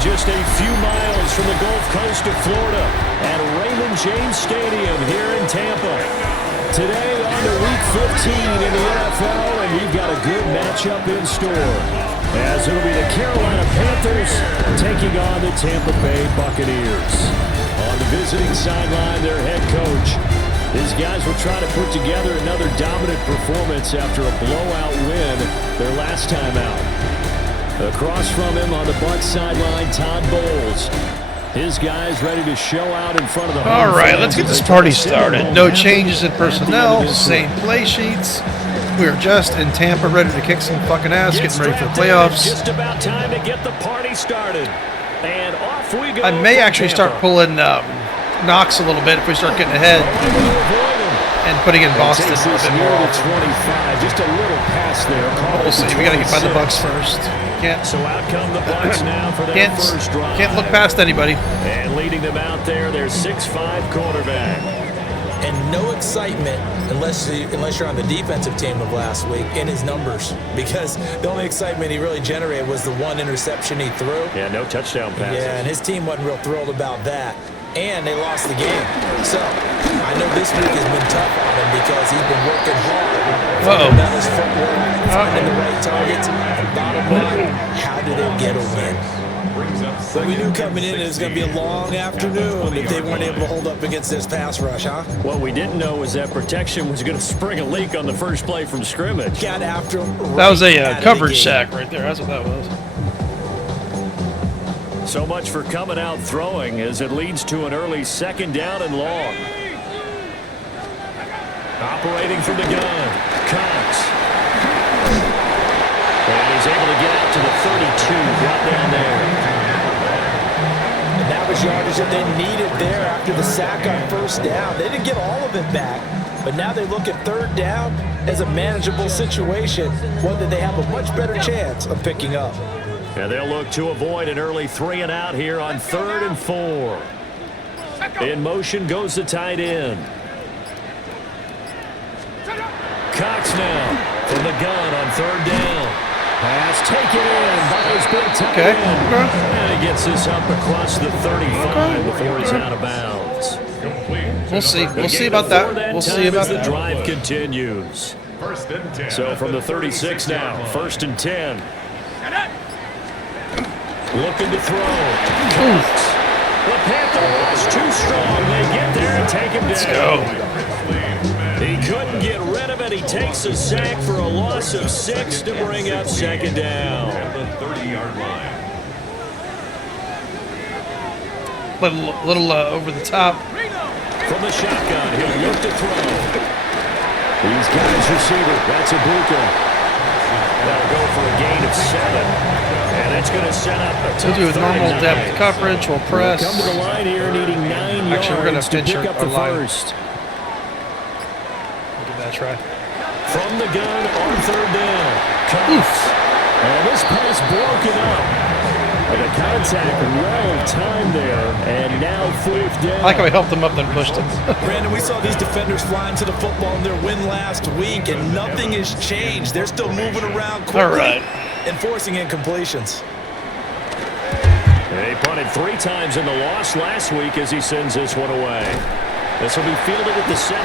just a few miles from the Gulf Coast of Florida at Raymond James Stadium here in Tampa. Today on to Week 15 in the NFL, and we've got a good matchup in store, as it'll be the Carolina Panthers taking on the Tampa Bay Buccaneers. On the visiting sideline, their head coach. These guys will try to put together another dominant performance after a blowout win their last time out. Across from him on the Bucs sideline, Todd Bowles. His guys ready to show out in front of the All right, let's get this party started. No changes in personnel, same play sheets. We're just in Tampa, ready to kick some fucking ass, getting ready for the playoffs. Just about time to get the party started. And off we go. I may actually start pulling Knox a little bit if we start getting ahead and putting in Boston a bit more often. 25, just a little pass there. We'll see. We got to get by the Bucs first. So out come the Bucs now for their first drive. Can't look past anybody. And leading them out there, their 6'5" quarterback. And no excitement unless you're on the defensive team of last week in his numbers, because the only excitement he really generated was the one interception he threw. Yeah, no touchdown passes. Yeah, and his team wasn't real thrilled about that. And they lost the game. So I know this week has been tough on him because he's been working hard. About his footwork, finding the right targets. And bottom line, how do they get a win? But we knew coming in it was going to be a long afternoon if they weren't able to hold up against this pass rush, huh? What we didn't know was that protection was going to spring a leak on the first play from scrimmage. Got after him. Right, that was a coverage sack right there. That's what that was. So much for coming out throwing as it leads to an early second down and long. Operating from the gun, Cox. And he's able to get out to the 32, right down there. And that was yardage that they needed there after the sack on first down. They didn't get all of it back, but now they look at third down as a manageable situation, one that they have a much better chance of picking up. And they'll look to avoid an early 3 and out here on 3rd and 4. In motion goes the tight end. Cox now from the gun on 3rd down. Pass taken in by his big tight end. And he gets this up across the 35 before he's out of bounds. We'll see. We'll see about that. We'll see about that. The drive continues. So from the 36 now, 1st and 10. Looking to throw. Cox. The Panther rush too strong. They get there and take him down. Let's go. He couldn't get rid of it. He takes a sack for a loss of 6 to bring up 2nd down. The 30-yard line. Little over the top. From the shotgun, he'll look to throw. These guys receiver. That's Ibuka. That'll go for a gain of 7. And it's going to set up a We'll do a normal depth coverage. We'll press. Come to the line here needing 9 yards. Actually, we're going to pinch pick up our the line. first. We'll give that a try. From the gun on 3rd down. Cox. And this pass broken up. And the contact well timed there. And now 4th down. I like how we helped them up, then pushed it. Brandon, we saw these defenders flying to the football in their win last week, and nothing has changed. They're still moving around quickly. All right. And forcing incompletions. They punted 3 times in the loss last week as he sends this one away. This will be fielded at the 17.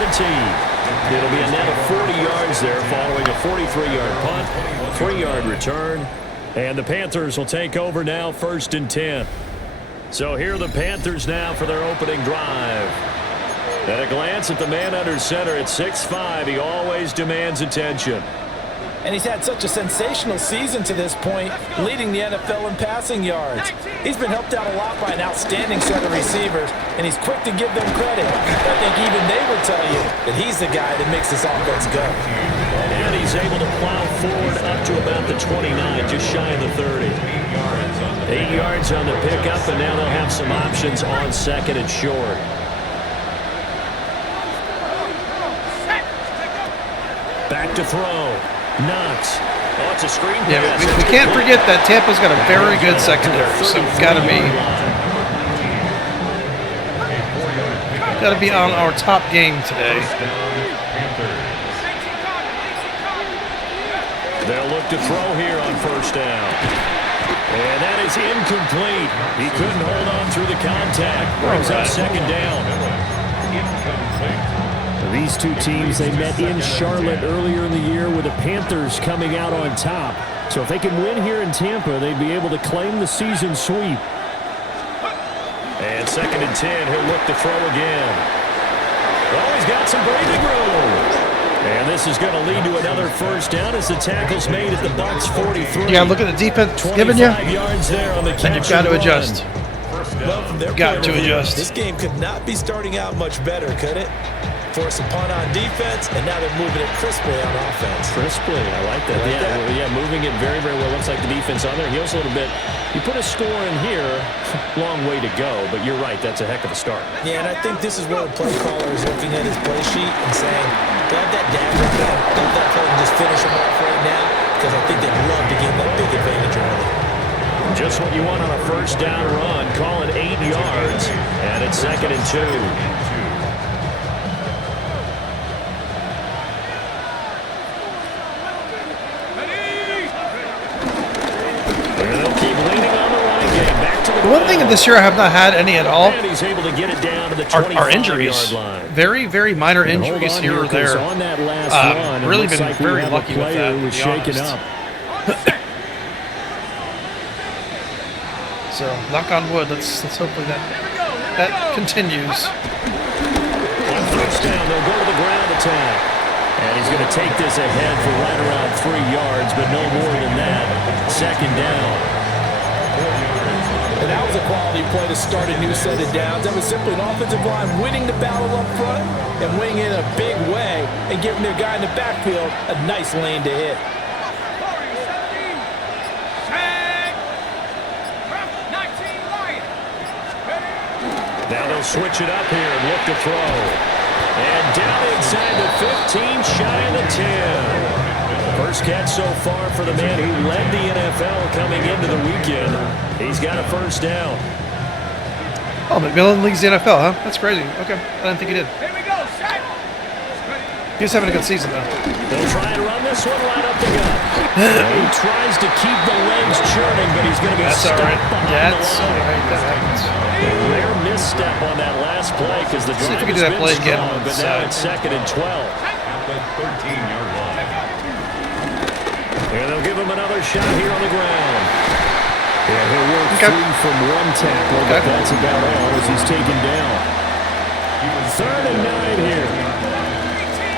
It'll be a net of 40 yards there following a 43-yard punt, 3-yard return. And the Panthers will take over now 1st and 10. So here are the Panthers now for their opening drive. At a glance at the man under center at 6'5", he always demands attention. And he's had such a sensational season to this point, leading the NFL in passing yards. He's been helped out a lot by an outstanding set of receivers, and he's quick to give them credit. I think even they would tell you that he's the guy that makes this offense go. And he's able to plow forward up to about the 29, just shy of the 30. 8 yards on the pickup, and now they'll have some options on 2nd and short. Back to throw. Knox. Oh, it's a screen pass. Yeah, we can't forget that Tampa's got a very good secondary, so we've got to be on our top game today. They'll look to throw here on 1st down. And that is incomplete. He couldn't hold on through the contact. Brings up second down. These two teams, they met in Charlotte earlier in the year with the Panthers coming out on top. So if they can win here in Tampa, they'd be able to claim the season sweep. And 2nd and 10, he'll look to throw again. Oh, he's got some breathing room. And this is going to lead to another first down as the tackle's made at the Bucs 43. Yeah, look at the defense giving you. Yards there on the and you've got to adjust. Well, from their Got point to of view, adjust. This game could not be starting out much better, could it? Force a punt on defense, and now they're moving it crisply on offense. Crisply, I like that. Yeah, moving it very, very well. Looks like the defense on there heals a little bit. You put a score in here, long way to go, but you're right, that's a heck of a start. Yeah, and I think this is where the play caller is looking at his play sheet and saying, grab that dagger, dump that play and just finish him off right now, because I think they'd love to give that big advantage early. Just what you want on a first down run. Call it 8 yards, and it's 2nd and 2. The one thing this year I have not had any at all And he's able to get it down to the are injuries. Very, very minor injuries here or there. On that last run, really been very lucky with that, to be shaken honest. up. So, knock on wood. Let's hopefully that continues. On first down, they'll go to the ground attack. And he's going to take this ahead for right around 3 yards, but no more than that. 2nd down. And that was a quality play to start a new set of downs. That was simply an offensive line winning the battle up front and winning in a big way and giving their guy in the backfield a nice lane to hit. Now they'll switch it up here and look to throw. And down inside the 15, shy of the 10. First catch so far for the man who led the NFL coming into the weekend. He's got a first down. Oh, McMillan leads the NFL, huh? That's crazy. Okay, I didn't think he did. Here we go, set. He's having a good season, though. They'll try and run this one right up the gut. He tries to keep the legs churning, but he's going to be stopped behind the line. That happens. A rare misstep on that last play because the drive has been strong, but now it's 2nd and 12. At the 13-yard line. And they'll give him another shot here on the ground. Yeah, he'll work free from one tackle, but that's about all as he's taken down. 3rd and 9 here.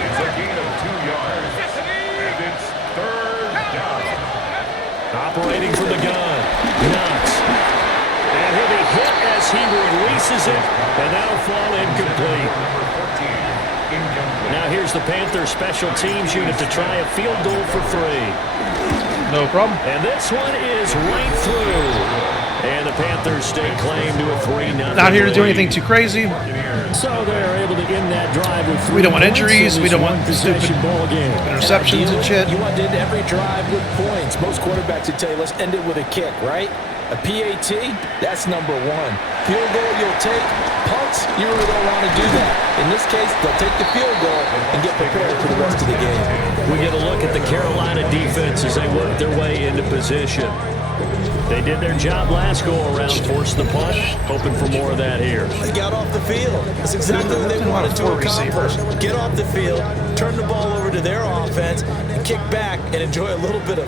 It's a gain of 2 yards. And it's 3rd down. Operating from the gun. Knox. And he'll be hit as he releases it, and that'll fall incomplete. Now here's the Panthers special teams unit to try a field goal for 3. No problem. And this one is right through. And the Panthers stake claim to a 3-0. Not here to do anything too crazy. So they're able to end that drive with 3 We don't want points injuries. in We this don't want one-possession stupid ball game. interceptions and shit. You want to end every drive with points. Most quarterbacks would tell you, let's end it with a kick, right? A PAT, that's number 1. Field goal you'll take. Punts, you really don't want to do that. In this case, they'll take the field goal and get prepared for the rest of the game. We get a look at the Carolina defense as they work their way into position. They did their job last go-around, forced the punt, hoping for more of that here. They got off the field. That's exactly what they wanted to accomplish. Get off the field, turn the ball over to their offense, and kick back and enjoy a little bit of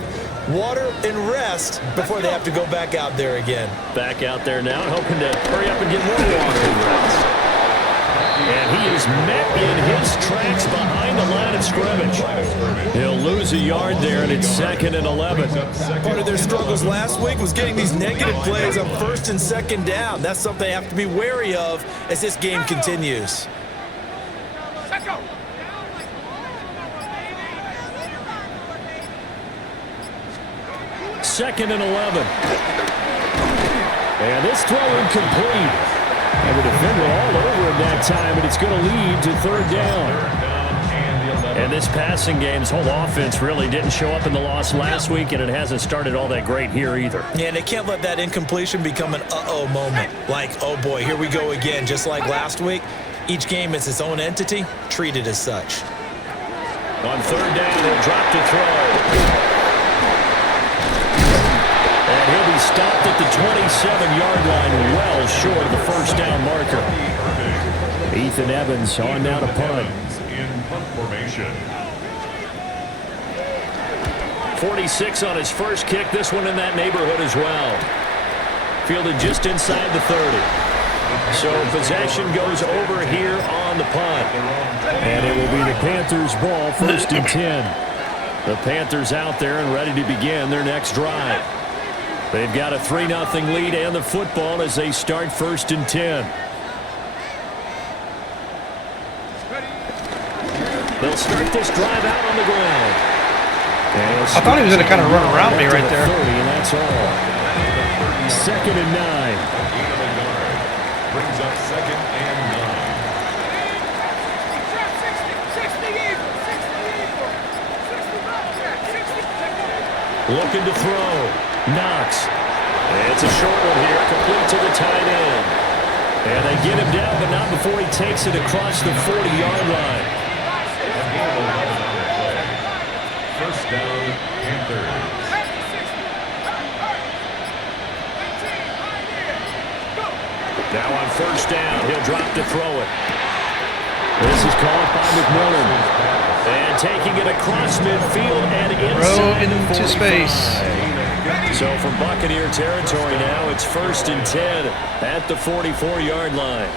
water and rest before they have to go back out there again. Back out there now, hoping to hurry up and get more water and rest. And he is met in his tracks behind the line of scrimmage. He'll lose a yard there, and it's 2nd and 11. Part of their struggles last week was getting these negative plays on 1st and 2nd down. That's something they have to be wary of as this game continues. Let go. 2nd and 11. And this throw incomplete. And the defender all over him that time, and it's going to lead to 3rd down. And this passing game's whole offense really didn't show up in the loss last week, and it hasn't started all that great here either. Yeah, and they can't let that incompletion become an uh-oh moment. Like, oh boy, here we go again, just like last week. Each game is its own entity, treated as such. On 3rd down, he'll drop to throw. And he'll be stopped at the 27-yard line, well short of the first down marker. Ethan Evans on now to punt. In punt formation. 46 on his first kick. This one in that neighborhood as well. Fielded just inside the 30. So possession goes over here on the punt. And it will be the Panthers' ball, 1st and 10. The Panthers out there and ready to begin their next drive. They've got a 3-0 lead and the football as they start 1st and 10. They'll start this drive out on the ground. I thought he was going to kind of run around me right there. 30, and that's all. 2nd and 9. Brings up 2nd and 9. Looking to throw. Knox. It's a short one here, complete to the tight end. And they get him down, but not before he takes it across the 40-yard line. 1st down, Panthers. Now on 1st down, he'll drop to throw it. This is caught by McMillan. And taking it across midfield and inside into space. So from Buccaneer territory now, it's 1st and 10 at the 44-yard line.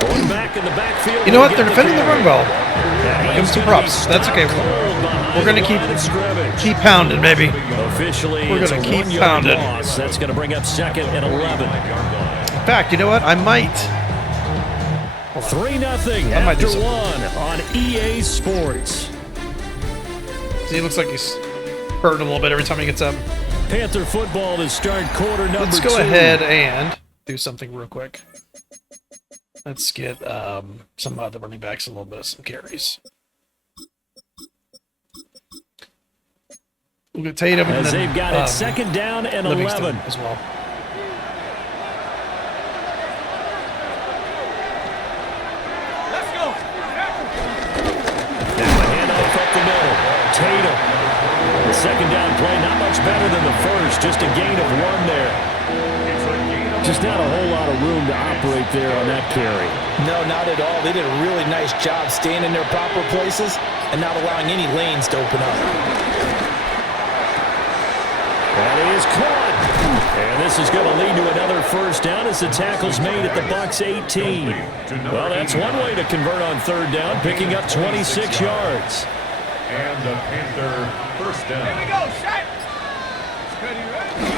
Going back in the backfield. You know what? They're defending the run well. Give them some props. That's okay. We're going to keep pounding, baby. Officially, we're going to keep pounding. That's going to bring up 2nd and 11. In fact, you know what? I might. 3-0 after 1 on EA Sports. See, he looks like he's hurting a little bit every time he gets up. Panther football to start quarter number 2. Let's go ahead and do something real quick. Let's get some of the running backs a little bit of some carries. We'll get Tatum and then, they've got it 2nd down and Livingston 11 as well. Tatum. The 2nd down play, not much better than the first, just a gain of 1 there. Just not a whole lot of room to operate there on that carry. No, not at all. They did a really nice job staying in their proper places and not allowing any lanes to open up. That is caught. And this is going to lead to another 1st down as the tackle's made at the Bucs 18. Well, that's one way to convert on 3rd down, picking up 26 yards. And the Panther 1st down. Here we go, set.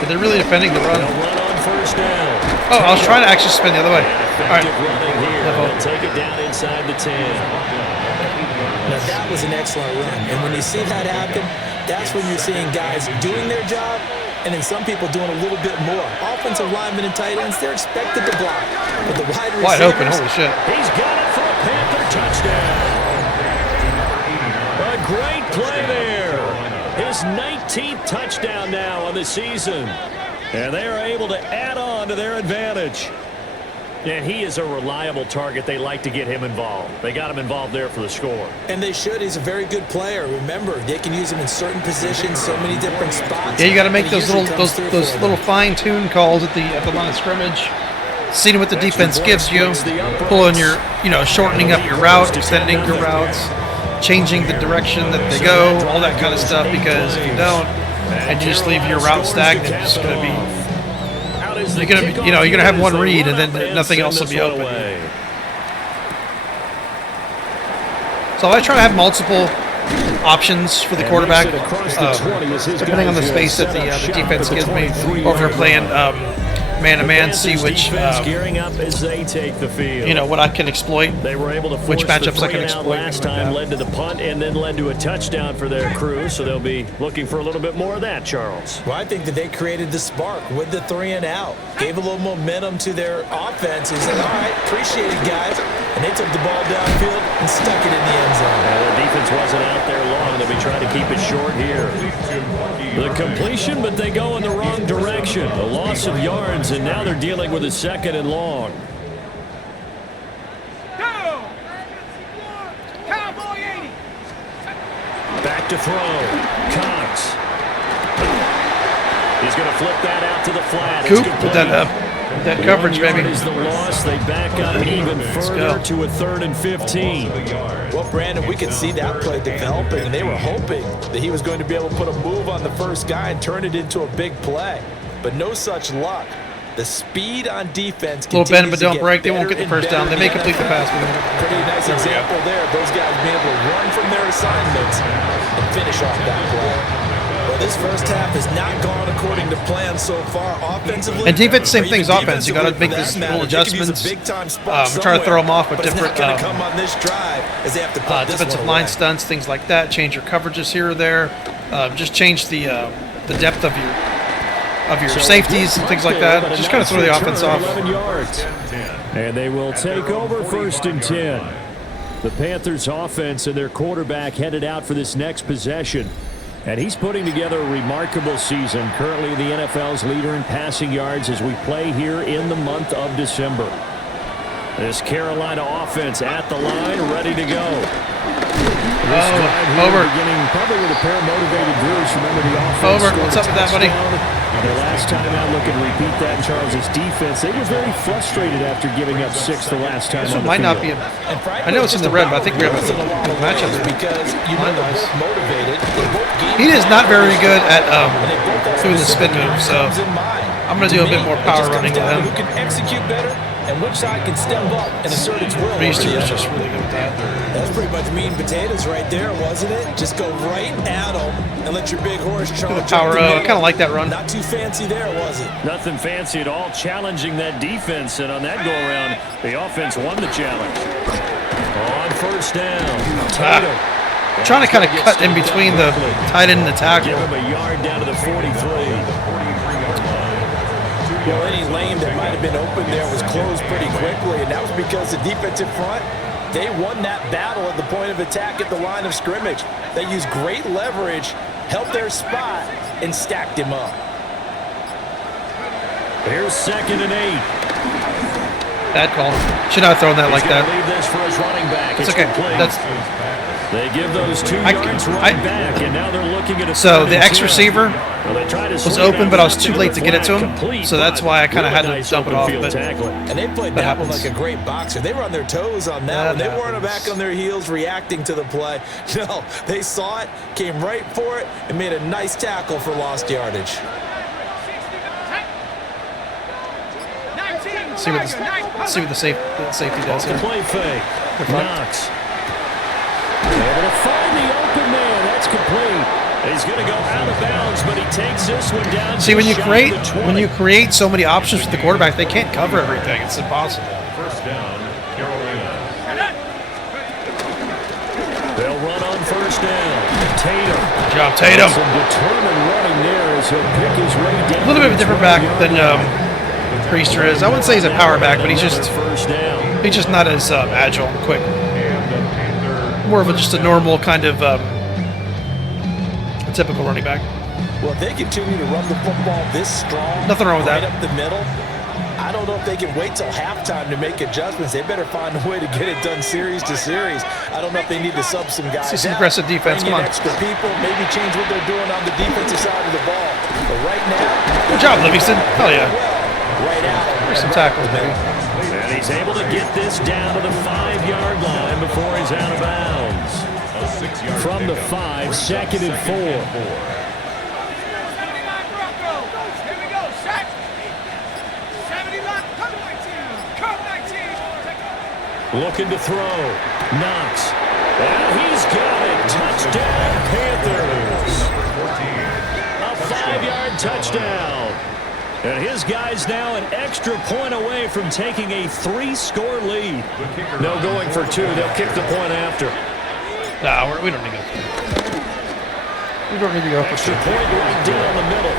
But they're really defending the run. They'll run on 1st down. Oh, I was trying to actually spin the other way. All right. Running here. They'll take it down inside the 10. Now, that was an excellent run. And when you see that happen, that's when you're seeing guys doing their job and then some people doing a little bit more. Offensive linemen and tight ends, they're expected to block. But the wide receivers... Wide open, holy shit. He's got it for a Panther touchdown. A great play there. His 19th touchdown now on the season. And they are able to add on to their advantage. And he is a reliable target. They like to get him involved. They got him involved there for the score. And they should. He's a very good player. Remember, they can use him in certain positions, so many different spots. Yeah, you got to make those little fine-tuned calls at the line of scrimmage. Seeing what the defense gives you, pulling your, shortening up your route, extending your routes, changing the direction that they go, all that kind of stuff. Because if you don't, and you just leave your route stagnant, it's going to be. You're gonna have one read, and then nothing else will be open. So I try to have multiple options for the quarterback, depending on the space that the defense gives me, or if they're playing man-to-man, see which what I can exploit, they were able to which matchups I can exploit. Last time led to the punt and then led to a touchdown for their crew, so they'll be looking for a little bit more of that, Charles. Well, I think that they created the spark with the 3 and out, gave a little momentum to their offense and said, all right, appreciate it, guys. And they took the ball downfield and stuck it in the end zone. The defense wasn't out there long. They'll be trying to keep it short here. The completion, but they go in the wrong direction. A loss of yards, and now they're dealing with a 2nd and long. Go! Cowboy 80. Back to throw. Cox. flip that out to the flat. Coop with that coverage, baby. Is the loss. They back up even further to a 3rd and 15. Well, Brandon, we could see that play developing, and they were hoping that he was going to be able to put a move on the first guy and turn it into a big play. But no such luck. The speed on defense little bend but don't break. They won't get the first down. They may complete the pass. Pretty nice example there. Those guys being able to run from their assignments and finish off that play. Well, this first half has not gone according to plan so far offensively. And defense, same thing's offense. You got to make these little adjustments. Try to throw them off with different defensive line stunts, things like that. Change your coverages here or there. Just change the depth of your safeties and things like that. Just kind of throw the offense off. 11 yards. And they will take over 1st and 10. The Panthers offense and their quarterback headed out for this next possession. And he's putting together a remarkable season. Currently the NFL's leader in passing yards as we play here in the month of December. This Carolina offense at the line, ready to go. Over. Beginning probably with a pair of motivated Bruce. Remember the offense. Over. What's up with that, buddy? The last time out, looking to repeat that in Charles' defense. They were very frustrated after giving up 6 the last time. This one might not be. I know it's in the red, but I think we have a good matchup because motivated. He is not very good at doing the spin move, so I'm going to do a bit more power running with him. Who can execute better and which side can step up and assert its will. Reister is just really good at that. That's pretty much meat and potatoes right there, wasn't it? Just go right at them and let your big horse charge. Power I kind of like that run. Not too fancy there, was it? Nothing fancy at all, challenging that defense, and on that go-around, the offense won the challenge. On 1st down, trying to kind of cut in between the tight end and the tackle. Give him a yard down to the 43. Well, any lane that might have been open there was closed pretty quickly, and that was because the defensive front, they won that battle at the point of attack at the line of scrimmage. They used great leverage, held their spot, and stacked him up. Here's 2nd and 8. Bad call. Should not have thrown that like that. Leave this for his running back. It's okay. They give those 2 yards right back, and now they're looking at a so the X receiver was open, but I was too late to get it to him, so that's why I kind of had to dump it off. But and they played that one like a great boxer. They were on their toes on that one. They weren't back on their heels reacting to the play. No, they saw it, came right for it, and made a nice tackle for lost yardage. See what the safety does here. Play fake. Knox. Able to find the open man. That's complete. He's going to go out of bounds, but he takes this one down. See, when you create so many options for the quarterback, they can't cover everything. It's impossible. 1st down, Carolina. They'll run on 1st down. Tatum. Good job, Tatum. Some determined running there as he'll pick his way down. A little bit of a different back than Reister is. I wouldn't say he's a power back, but he's just not as agile and quick. More of just a normal kind of a typical running back. Well, if they continue to run the football this strong, nothing wrong with right that. Up the middle, I don't know if they can wait till halftime to make adjustments. They better find a way to get it done series to series. I don't know if they need to sub some guys. See some aggressive defense. Come on. Extra people, maybe change what they're doing on the defensive side of the ball. But right now, good job, Livingston. Hell yeah. Right out. There's some tackles, baby. And he's able to get this down to the 5-yard line before he's out of bounds. From the 5, 2nd and 4. Looking to throw. Knox. And he's got it. Touchdown, Panthers. A 5-yard touchdown. And his guy's now an extra point away from taking a 3-score lead. No going for 2. They'll kick the point after. Nah, we don't need to go. We don't need to go for 2. Extra point right down the middle.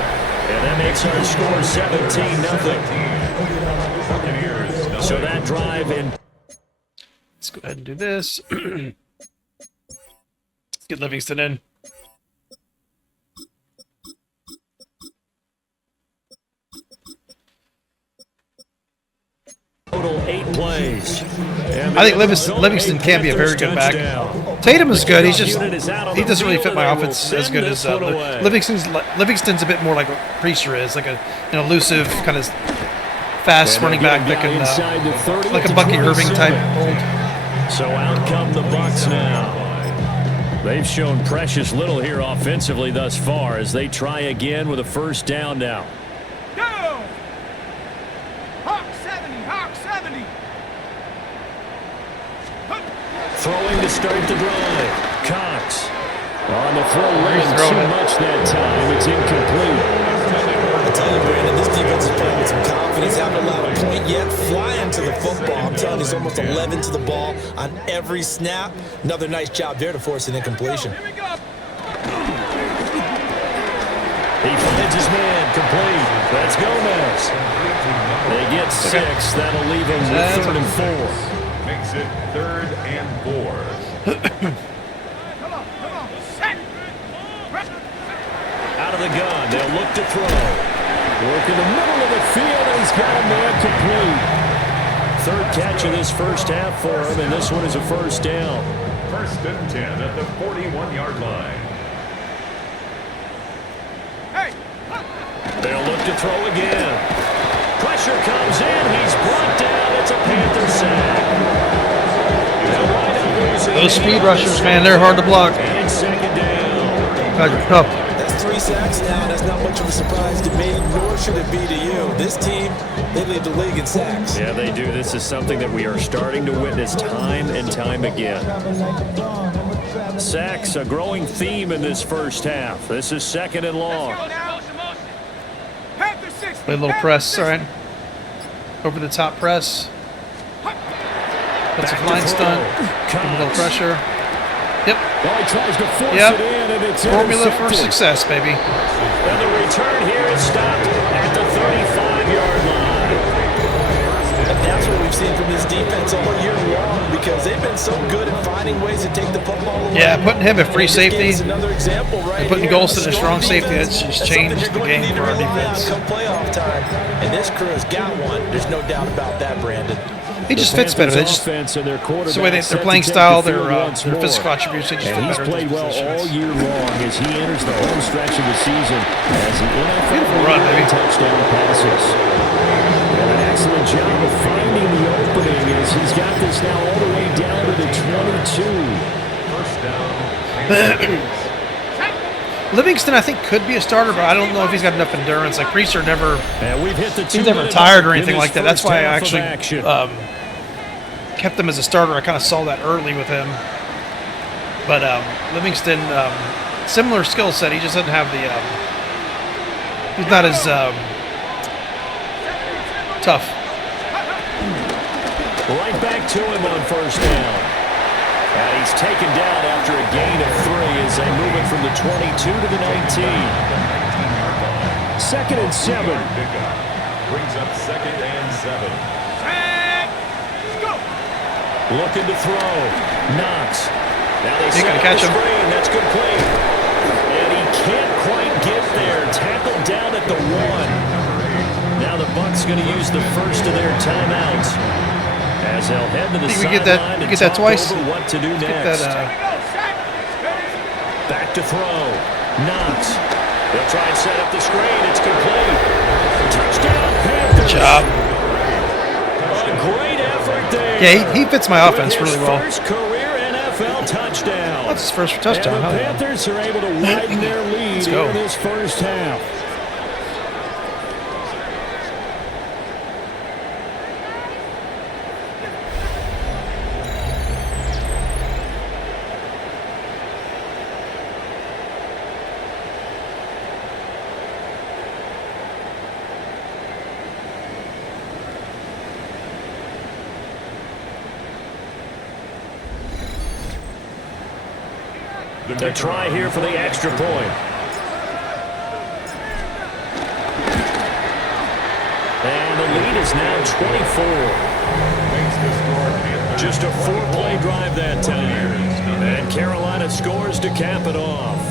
And that makes our score 17-0. So that drive in. Let's go ahead and do this. Let's get Livingston in. Total 8 plays. I think Livingston can be a very good back. Tatum is good. He doesn't really fit my offense as good as Livingston's a bit more like what Priester is, like an elusive kind of fast running back that can like a Bucky Irving type hold. So out come the Bucs now. They've shown precious little here offensively thus far as they try again with a first down now. Go! Hawk 70, Hawk 70. Throwing to start the drive. Cox on the throw lane too much that time. It's incomplete. I tell you, Brandon, this defense is playing with some confidence. Haven't allowed a point yet. Flying to the football. I'm telling you, he's almost 11 to the ball on every snap. Another nice job there to force an incompletion. Here we go. He finds his man complete. That's Gomez. They get 6. That'll leave him with 3rd and 4. Makes it 3rd and 4. Come on. Set. Out of the gun. They'll look to throw. Work in the middle of the field, and he's got a man complete. 3rd catch of this first half for him, and this one is a first down. 1st and 10 at the 41-yard line. Hey. They'll look to throw again. Pressure comes in. He's brought down. It's a Panther sack. Those speed rushers, man, they're hard to block. And 2nd down. That's 3 sacks now. That's not much of a surprise to me, nor should it be to you. This team, they lead the league in sacks. Yeah, they do. This is something that we are starting to witness time and time again. Sacks, a growing theme in this first half. This is 2nd and long. Panther 60. Play a little press, all right. Over the top press. That's a flying stunt. Give him a little pressure. Yep. Well, he tries to force Yep. it in, and it's Formula for intercepted. success, baby. And the return here is stopped at the 35-yard line. And that's what we've seen from this defense all year long because they've been so good at finding ways to take the football away. Yeah, putting him at free This game safety is another example right and putting here. Golston at strong safety, that's just changed the game for our defense. Come playoff time, and this crew has got one. There's no doubt about that, Brandon. He just fits better. They just, Offense and their it's the way their set playing to take style, the their field once more. physical attributes, they just fit And he's better in played those well all positions. year long as he enters the home stretch of the season as the NFL Beautiful run, baby. touchdown passes. And an excellent job of finding the opening as he's got this now all the way down to the 22. 1st down. Livingston, I think, could be a starter, but I don't know if he's got enough endurance. Like Priester never, And we've hit the he's never 2-minute tired or mark in anything this like that. That's first why I half of actually action. kept him as a starter. I kind of saw that early with him. But Livingston, similar skill set. He just doesn't have the. He's not as tough. Right back to him on 1st down. And he's taken down after a gain of 3 as they move it from the 22 to the 19. 2nd and 7. Pickup brings up 2nd and 7. Looking to throw. Knox. Now they He's set gonna up catch the him. screen. That's complete. And he can't quite get there. Tackled down at the 1. Now the Bucs going to use the first of their timeouts as they'll head to the Think we get sideline that? and Get that talk twice? over what to do Get next. that. Back to throw. Knox. They'll try and set up the screen. It's complete. Touchdown, Panthers. Good job. A great effort there. Yeah, he fits my offense With his really well. First career NFL touchdown. That's his first touchdown. And Huh? the Panthers are able to widen their lead Let's go. in this first half. They try here for the extra point. And the lead is now 24. Just a 4-play drive that time. And Carolina scores to cap it off.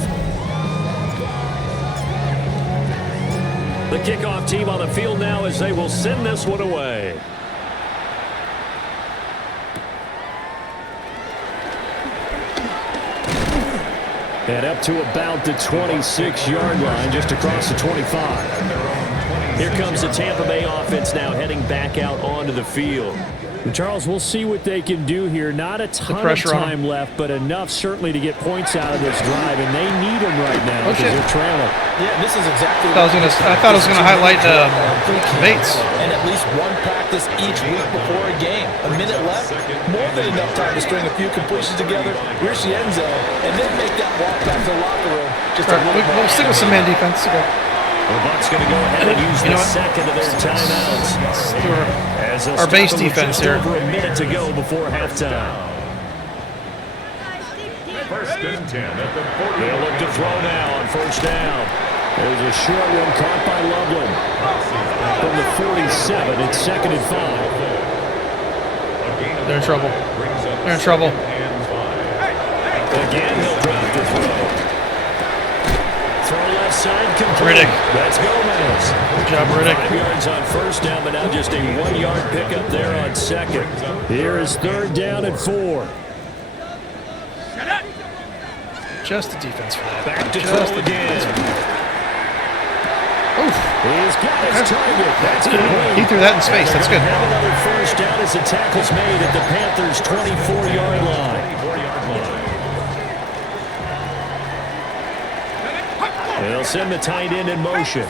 The kickoff team on the field now as they will send this one away. And up to about the 26-yard line, just across the 25. Here comes the Tampa Bay offense now heading back out onto the field. And Charles, we'll see what they can do here. Not a ton of time left, but enough certainly to get points out of this drive, and they need them right now because they're trailing. Yeah, this is exactly what I thought I was going to highlight Bates. And at least one practice each week before a game. A minute left, more than enough time to string a few completions together, reach the end zone, and then make that walk back to the locker room. We'll stick with some man defense. Okay. The Bucs going to go ahead and use the second of their timeouts. Our base defense here. Over a minute to go before halftime. First and 10 at the 40. They'll look to throw now on first down. There's a short one caught by Loveland. From the 47, it's 2nd and 5. They're in trouble. They're in trouble. Again, he'll drop the throw. Throw left side, complete. Riddick. That's Gomez. Good job, Riddick. 5 yards on first down, but now just a 1-yard pickup there on second. Here is 3rd down and 4. Just the defense for that. Back to throw again. Oof. He's got his target. That's good. He threw that in space. That's good. Have another first down as the tackle's made at the Panthers' 24-yard line. They'll send the tight end in motion.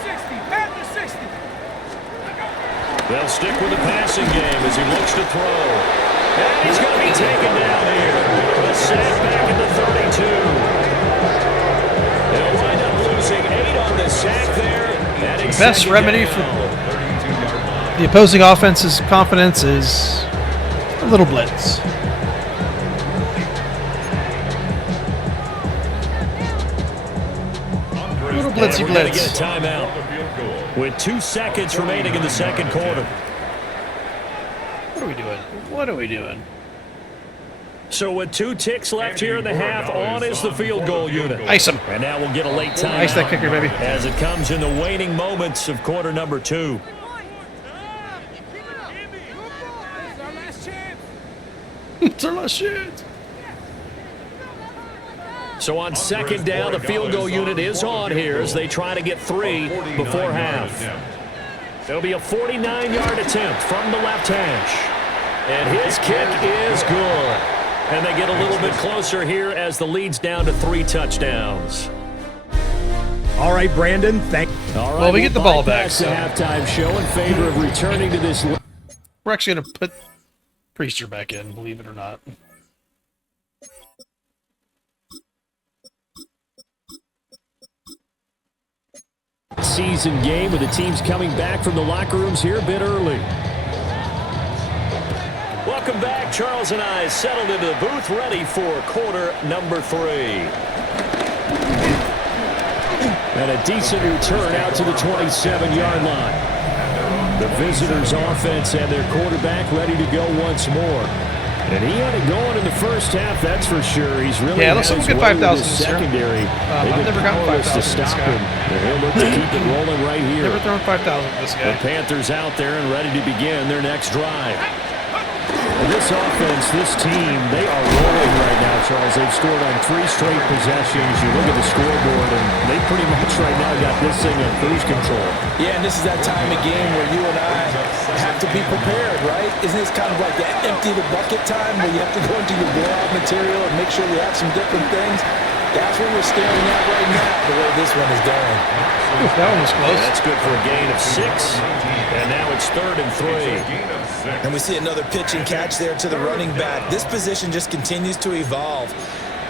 They'll stick with the passing game as he looks to throw. And he's going to be taken down here. A sack back at the 32. They'll wind up losing 8 on the sack there. Best remedy for the opposing offense's confidence is a little blitz. Little blitzy blitz. Get a timeout with 2 seconds remaining in the second quarter. What are we doing? What are we doing? So with 2 ticks left here in the half, on is the field goal unit. Ice him. And now we'll get a late timeout. Ice that kicker, baby. As it comes in the waning moments of quarter number 2. It's our last chance. So on 2nd down, the field goal unit is on here as they try to get 3 before half. There'll be a 49-yard attempt from the left hash. And his kick is good. And they get a little bit closer here as the lead's down to 3 touchdowns. All right, Brandon. All right, well, we get the ball back. So. The halftime show in favor of returning to this. We're actually going to put Priester back in, believe it or not. Season game with the teams coming back from the locker rooms here a bit early. Welcome back. Charles and I settled into the booth ready for quarter number 3. And a decent return out to the 27-yard line. The visitors' offense and their quarterback ready to go once more. And he had it going in the first half, that's for sure. He's really let's look at 5,000 secondary. I've never gotten 5,000 to stop him. And he'll look to keep it rolling right here. Never thrown 5,000 this guy. The Panthers out there and ready to begin their next drive. And this offense, this team, they are rolling right now, Charles. They've scored on 3 straight possessions. You look at the scoreboard, and they pretty much right now got this thing on cruise control. Yeah, and this is that time of game where you and I have to be prepared, right? Isn't this kind of like that empty the bucket time where you have to go into your blowout material and make sure we have some different things? That's what we're staring at right now, the way this one is going. Ooh, that one was close. That's good for a gain of 6. And now it's 3rd and 3. And we see another pitch and catch there to the running back. This position just continues to evolve.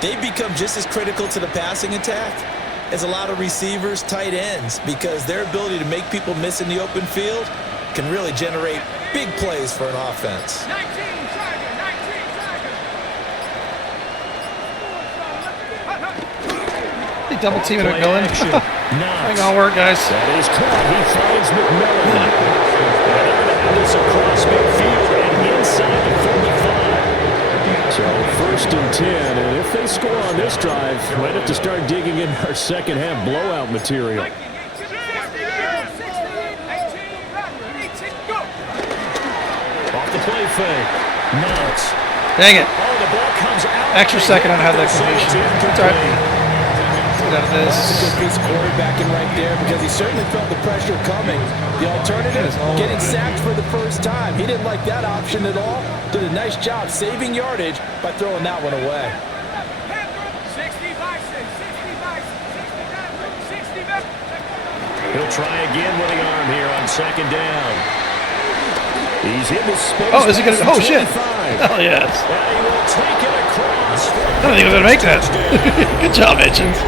They become just as critical to the passing attack as a lot of receivers, tight ends, because their ability to make people miss in the open field can really generate big plays for an offense. 19 Tiger, 19 Tiger. They double team it Play McMillan. action. Ain't gonna work, guys. That is caught. He finds McMillan. And they're going to have this across midfield and inside the 45. So 1st and 10. And if they score on this drive, might have to start digging in our second half blowout material. Off the play fake. Knox. Dang it. Oh, the ball comes out. Extra second on how that completion. It's all right. out of That's a this. good piece of quarterbacking right there because he certainly felt the pressure coming. The alternative, getting sacked for the first time. He didn't like that option at all. Did a nice job saving yardage by throwing that one away. 60 Bison, 60 Bison, 60 Bison. He'll try again with the arm here on second down. He's in the space. Oh, is he going to? Oh, shit. 25. Oh, yes. And he will take it across. I don't think he was going to make that. Good job, Hitchens. A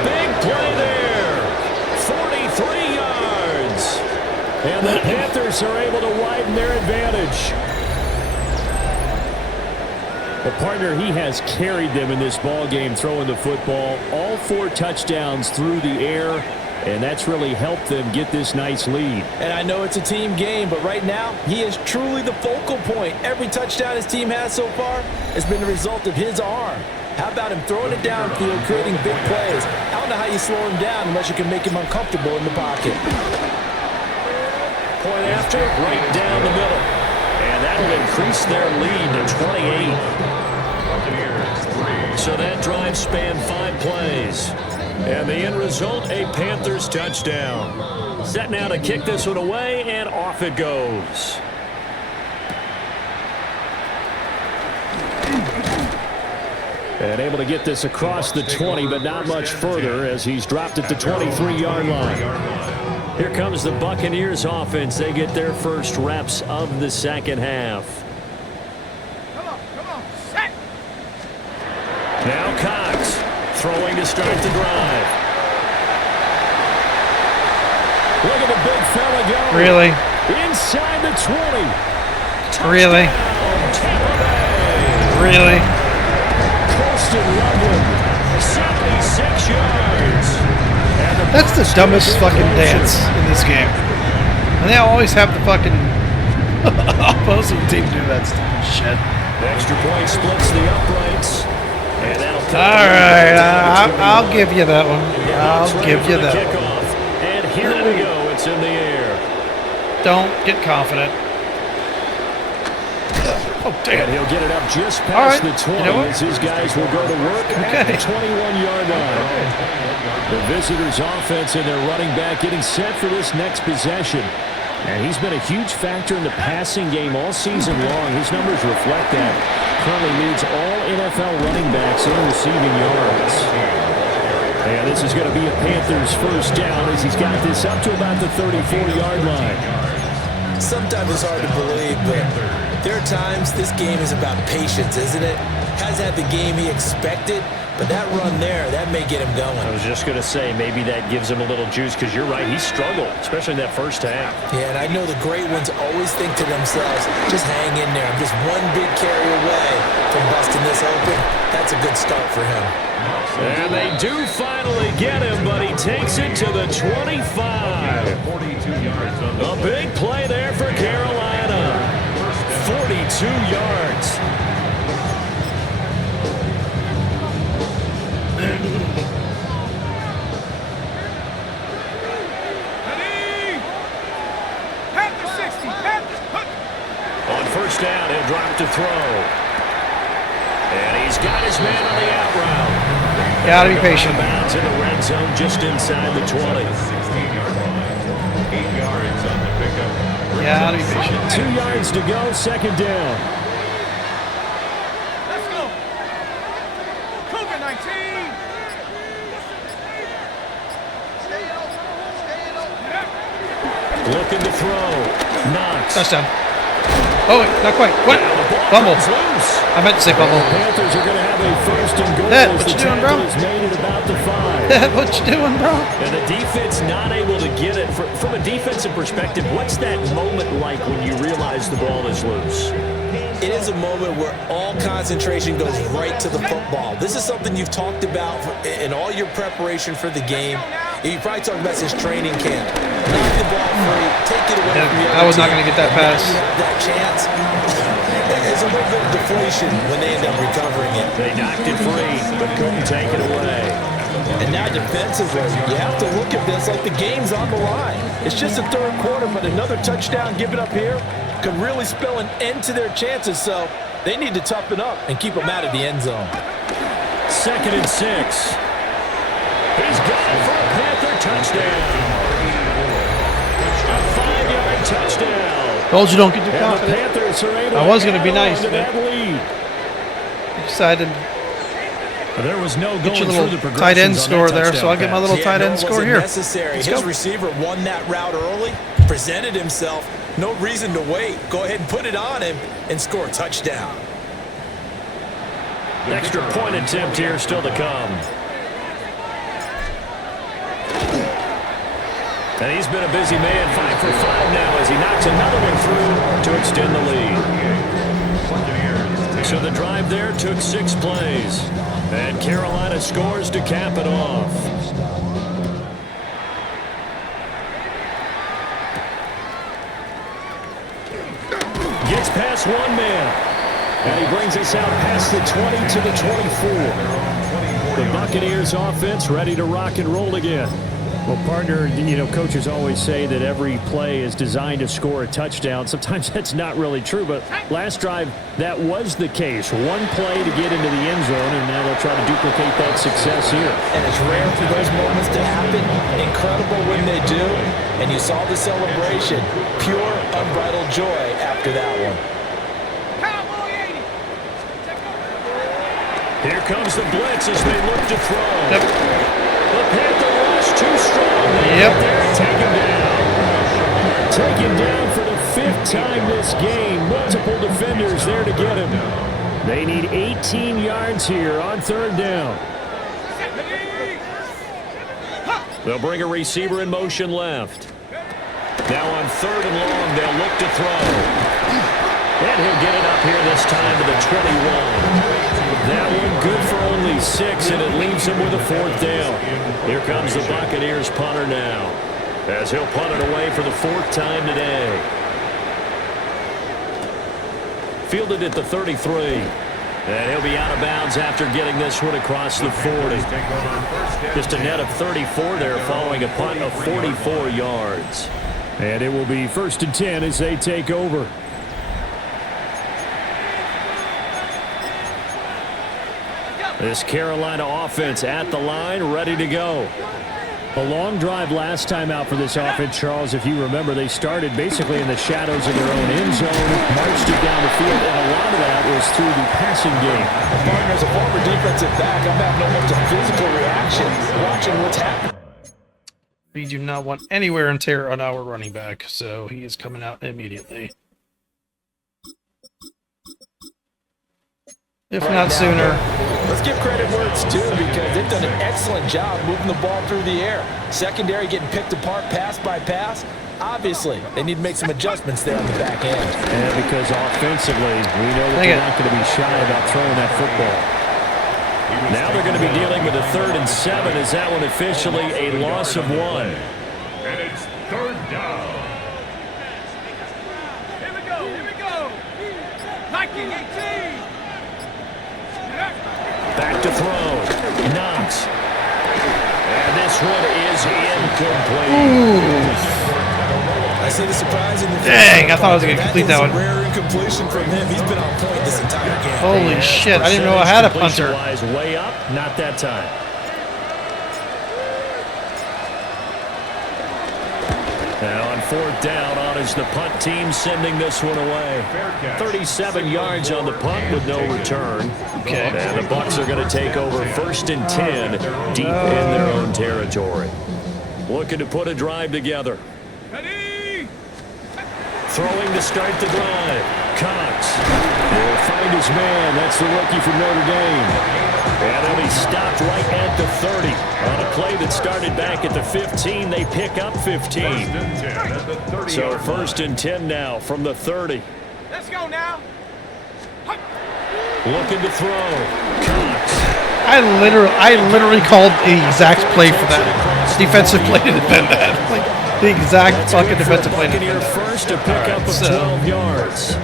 big play there. 43 yards. And the Panthers are able to widen their advantage. The partner, he has carried them in this ball game throwing the football. All 4 touchdowns through the air. And that's really helped them get this nice lead. And I know it's a team game, but right now, he is truly the focal point. Every touchdown his team has so far has been the result of his arm. How about him throwing it downfield, creating big plays? I don't know how you slow him down unless you can make him uncomfortable in the pocket. Point after, right down the middle. And that'll increase their lead to 28. So that drive spanned 5 plays. And the end result, a Panthers touchdown. Set now to kick this one away, and off it goes. And able to get this across the 20, but not much further as he's dropped at the 23-yard line. Here comes the Buccaneers offense. They get their first reps of the second half. Come on, set. Now Cox throwing to start the drive. Look at the big fella go. Really? Inside the 20. Really? Touchdown, Really? Colston Loveland, 76 yards. And That's the dumbest fucking dance in this game. And they always have the fucking opposing team do that stupid shit. extra point splits the uprights. And that'll All right, I'll give you that one. I'll give you that one. kickoff. And here we go. It's in the air. Don't get confident. Oh, And damn. he'll get it up just All past right. the 20 You know what? as his guys will go to work at the 21-yard line. The visitors' offense and their running back getting set for this next possession. And he's been a huge factor in the passing game all season long. His numbers reflect that. Currently leads all NFL running backs in receiving yards. And this is going to be a Panthers first down as he's got this up to about the 34-yard line. Sometimes it's hard to believe, but there are times this game is about patience, isn't it? Hasn't had the game he expected, but that run there, that may get him going. I was just going to say, maybe that gives him a little juice because you're right, he struggled, especially in that first half. Yeah, and I know the great ones always think to themselves, just hang in there. I'm just one big carry away from busting this open. That's a good start for him. And they do finally get him, but he takes it to the 25. 42 yards on the A big play there for Carolina. 42 yards. Ready? Panther 60, Panther. On first down, he'll drop to throw. And he's got his man on the out route. Gotta be patient. Bounds in the red zone just inside the 20. 16-yard line. 8 yards on the pickup. Gotta be patient. 2 yards to go, second down. Let's go. Cougar 19. Looking to throw. Knox. Touchdown. Oh, wait, not quite. What? Now the ball Fumble. comes loose. I meant to say fumble. Panthers are going to have a first and goal. Dad, as what the you doing, bro? tackle is made at about the 5. Dad, what you doing, bro? And the defense not able to get it. From a defensive perspective, what's that moment like when you realize the ball is loose? It is a moment where all concentration goes right to the football. This is something you've talked about in all your preparation for the game. You probably talked about since training camp. Knock the ball free, take it away Yeah, from the other I was not team, gonna get that and now pass. you have that chance. There's a little bit of deflation when they end up recovering it. They knocked it free, but couldn't take it away. And now defensively, you have to look at this like the game's on the line. It's just the third quarter, but another touchdown given up here could really spell an end to their chances. So they need to toughen up and keep them out of the end zone. 2nd and 6. Told you don't get too And the confident. Panthers are able I was to gonna be add nice, on to but- that lead. Decided But there was no get going your through little the progressions tight end on score that there, so touchdown I'll get my pass. little tight no, end it score wasn't here. necessary. Let's His go. receiver won that route early, presented himself. No reason to wait. Go ahead and put it on him and score a touchdown. Extra point attempt here still to come. And he's been a busy man, 5 for 5 now as he knocks another one through to extend the lead. So the drive there took 6 plays. And Carolina scores to cap it off. Gets past one man. And he brings us out past the 20 to the 24. The Buccaneers offense ready to rock and roll again. Well, partner, you know, coaches always say that every play is designed to score a touchdown. Sometimes that's not really true, but last drive, that was the case. One play to get into the end zone, and now they'll try to duplicate that success here. And it's rare for those moments to happen. Incredible when they do. And you saw the celebration. Pure, unbridled joy after that one. Cowboy 80. Here comes the blitz as they look to throw. Yep. The Panther rush too strong. They Yep. get there and take him down. Taken down for the 5th time this game. Multiple defenders there to get him. They need 18 yards here on 3rd down. They'll bring a receiver in motion left. Now on 3rd and long, they'll look to throw. And he'll get it up here this time to the 21. That one good for only 6, and it leaves him with a 4th down. Here comes the Buccaneers punter now, as he'll punt it away for the 4th time today. Fielded at the 33. And he'll be out of bounds after getting this one across the 40. Just a net of 34 there following a punt of 44 yards. And it will be 1st and 10 as they take over. This Carolina offense at the line, ready to go. A long drive last time out for this offense, Charles. If you remember, they started basically in the shadows of their own end zone, marched it down the field, and a lot of that was through the passing game. Partner, as a former defensive back, I'm having almost a physical reaction watching what's happening. We do not want any wear and tear on our running back, so he is coming out immediately. If not sooner. Let's give credit where it's due because they've done an excellent job moving the ball through the air. Secondary getting picked apart pass by pass. Obviously, they need to make some adjustments there on the back end. And because offensively, we know that they're not going to be shy about throwing that football. Now they're going to be dealing with a 3rd and 7. Is that one officially a loss of 1? And it's 3rd down. Here we go. Here we go. Nike 18. Back to throw. Knox. And this one is incomplete. I see the surprise in the Dang, I thought I was going to complete that one. Rare incompletion from him. He's been on point this entire game. Holy shit, I didn't know I had a punter. Completion-wise, way up, not that time. Now on 4th down, on is the punt team sending this one away. 37 yards on the punt with no return. Okay. And the Bucs are going to take over 1st and 10 deep in their own territory. Looking to put a drive together. Ready. Throwing to start the drive. Cox will find his man. That's the rookie from Notre Dame. And he'll be stopped right at the 30. On a play that started back at the 15, they pick up 15. So 1st and 10 now from the 30. Let's go now. Looking to throw. Cox. I literally called the exact play for that. Defensive play to defend that. Like, the exact fucking defensive play to Buccaneer defend that. first, a pickup of 12 yards.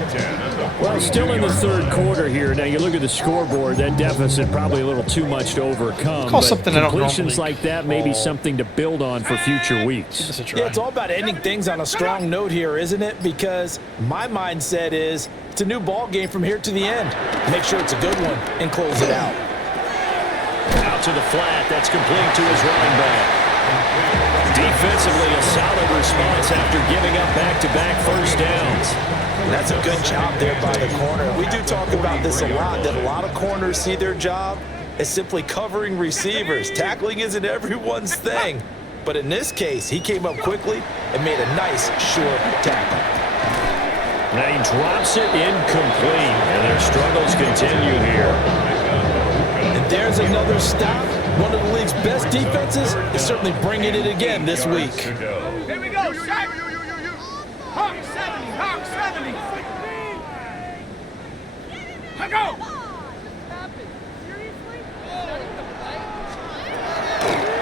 Well, still in the 3rd quarter here. Now, you look at the scoreboard, that deficit probably a little too much to overcome. Call but something I don't completions normally like that may be something to build on for future weeks. Give us a try. Yeah, it's all about ending things on a strong note here, isn't it? Because my mindset is it's a new ball game from here to the end. Make sure it's a good one and close it out. Out to the flat. That's complete to his running back. Defensively, a solid response after giving up back-to-back first downs. That's a good job there by the corner. We do talk about this a lot, that a lot of corners see their job as simply covering receivers. Tackling isn't everyone's thing. But in this case, he came up quickly and made a nice, short tackle. Now he drops it incomplete, and their struggles continue here. And there's another stop. One of the league's best defenses is certainly bringing it again this week. Here we go, Shaq. Hawk 70, Hawk 70. Let go.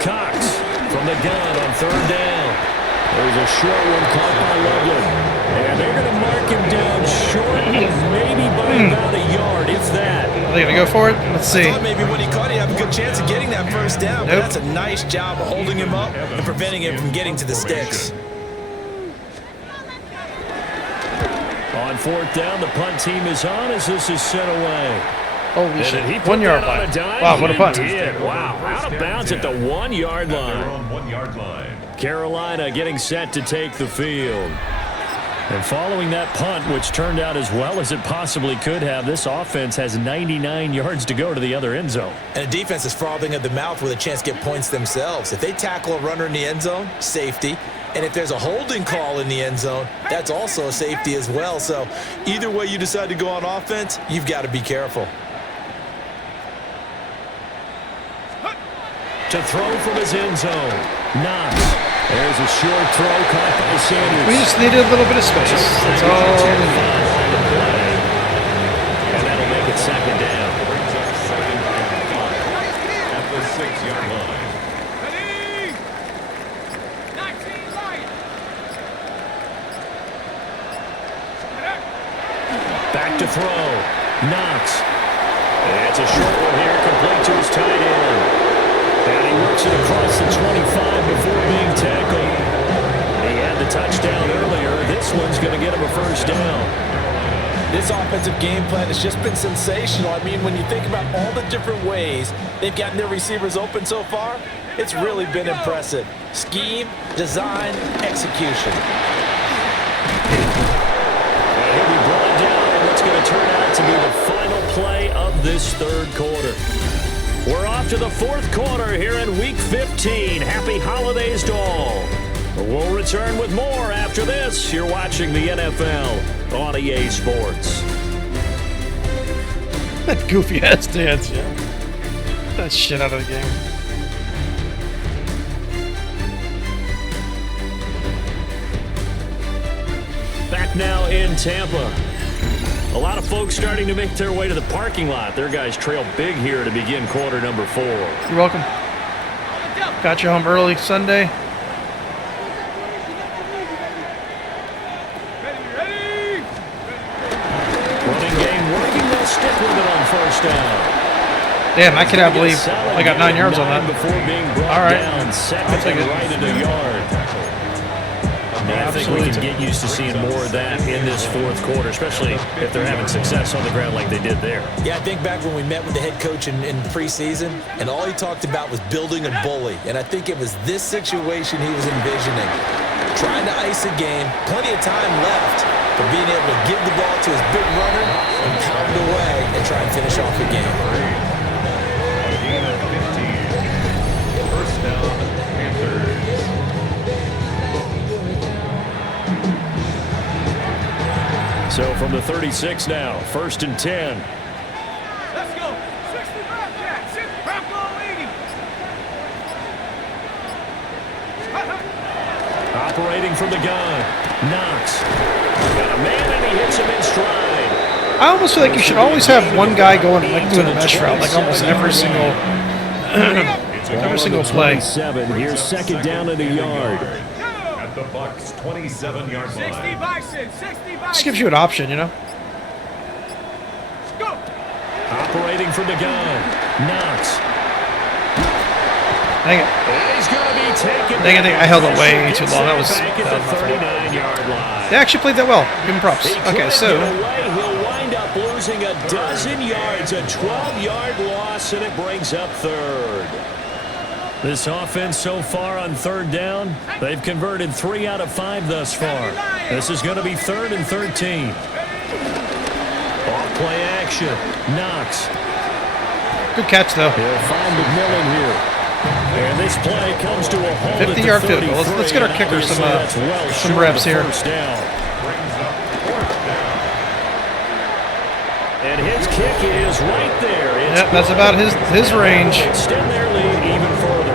Cox from the gun on third down. There's a short one caught by Loveland. And they're going to mark him down short, maybe by about a yard, if that. Are they going to go for it? Let's see. I thought maybe when he caught it, he'd have a good chance of getting that first down. But that's a nice job of holding him up and preventing him from getting to the sticks. On fourth down, the punt team is on as this is sent away. Holy shit. He 1 yard line. Wow, what a punt. Wow, out of bounds at the 1 yard They're line. on 1 yard line. Carolina getting set to take the field. And following that punt, which turned out as well as it possibly could have, this offense has 99 yards to go to the other end zone. And the defense is frothing at the mouth with a chance to get points themselves. If they tackle a runner in the end zone, safety. And if there's a holding call in the end zone, that's also a safety as well. So either way you decide to go on offense, you've got to be careful. To throw from his end zone. Knox. There's a short throw caught by Sanders. We just needed a little bit of space. That's all we need. And that'll make it second down. Brings up second and 5 at the 6 yard line. Ready? 19 right. Back to throw. Knox. It's a short one here, complete to his tight end. And he works it across the 25 before being tackled. He had the touchdown earlier. This one's going to get him a first down. This offensive game plan has just been sensational. I mean, when you think about all the different ways they've gotten their receivers open so far, it's really been impressive. Scheme, design, execution. And he'll be brought down in what's going to turn out to be the final play of this third quarter. We're off to the fourth quarter here in Week 15. Happy holidays to all. We'll return with more after this. You're watching the NFL on EA Sports. That goofy-ass dance, yeah. That shit out of the game. Back now in Tampa. A lot of folks starting to make their way to the parking lot. Their guys trail big here to begin quarter number 4. You're welcome. Got you home early Sunday. Ready? Running game working. They'll stick with it on first down. Damn, I cannot believe I got 9 yards on that. Before being brought All right. down, second I'll take and it. right in the yard. And I think we can get used to seeing more of that in this fourth quarter, especially if they're having success on the ground like they did there. Yeah, I think back when we met with the head coach in preseason, and all he talked about was building a bully. And I think it was this situation he was envisioning. Trying to ice a game, plenty of time left, but being able to give the ball to his big runner and pound away and try and finish off the game. A gain of 15. First down, Panthers. So from the 36 now, first and 10. Let's go. 60 Bobcats. Bronco 80. Operating from the gun. Knox. Got a man and he hits him in stride. I almost feel like you should always have one guy going, like doing a mesh route, like almost every single play. 27. Here's second down and a yard. At the Bucs 27-yard 60 line. Bison. 60 Bison. Just gives you an option, you know? Go. Operating from the gun. Knox. Dang it. He's going to be taken. Dang it, I held it way too long. That was Back at the 39-yard line. They actually played that well. Give them props. He Okay, couldn't so get away. He'll wind up losing a dozen yards, a 12-yard loss, and it brings up third. This offense so far on 3rd down, they've converted 3 out of 5 thus far. This is going to be 3rd and 13. Off-play action. Knox. Good catch, though. He'll find McMillan here. And this play comes to a halt 50-yard field goal. Let's get our kicker some reps here. And his kick is right there. Yep, that's about his range. Extend their lead even further.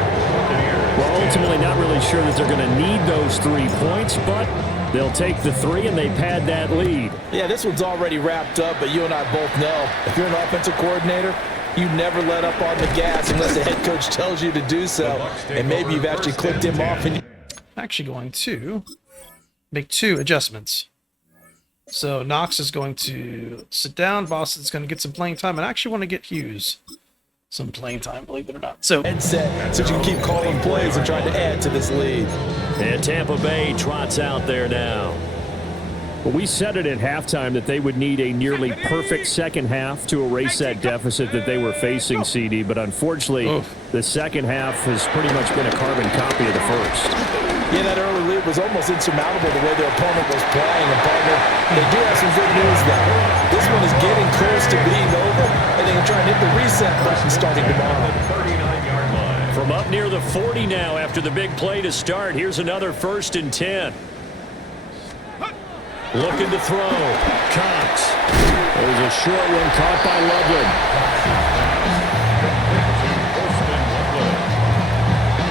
Well, ultimately not really sure that they're going to need those 3 points, but they'll take the 3 and they pad that lead. Yeah, this one's already wrapped up, but you and I both know if you're an offensive coordinator, you never let up on the gas unless the head coach tells you to do so, and maybe you've actually clicked him off. And actually going to make 2 adjustments. So Knox is going to sit down. Boston's going to get some playing time, and I actually want to get Hughes some playing time, believe it or not. So headset, so you can keep calling plays and trying to add to this lead. And Tampa Bay trots out there now. Well, we said it at halftime that they would need a nearly perfect second half to erase that deficit that they were facing, CD. But unfortunately, the second half has pretty much been a carbon copy of the first. Yeah, that early lead was almost insurmountable the way their opponent was playing. And partner, they do have some good news, though. This one is getting close to being over, and they can try and hit the reset button starting tomorrow. From up near the 40 now after the big play to start. Here's another 1st and 10. Looking to throw. Cox. There's a short one caught by Loveland.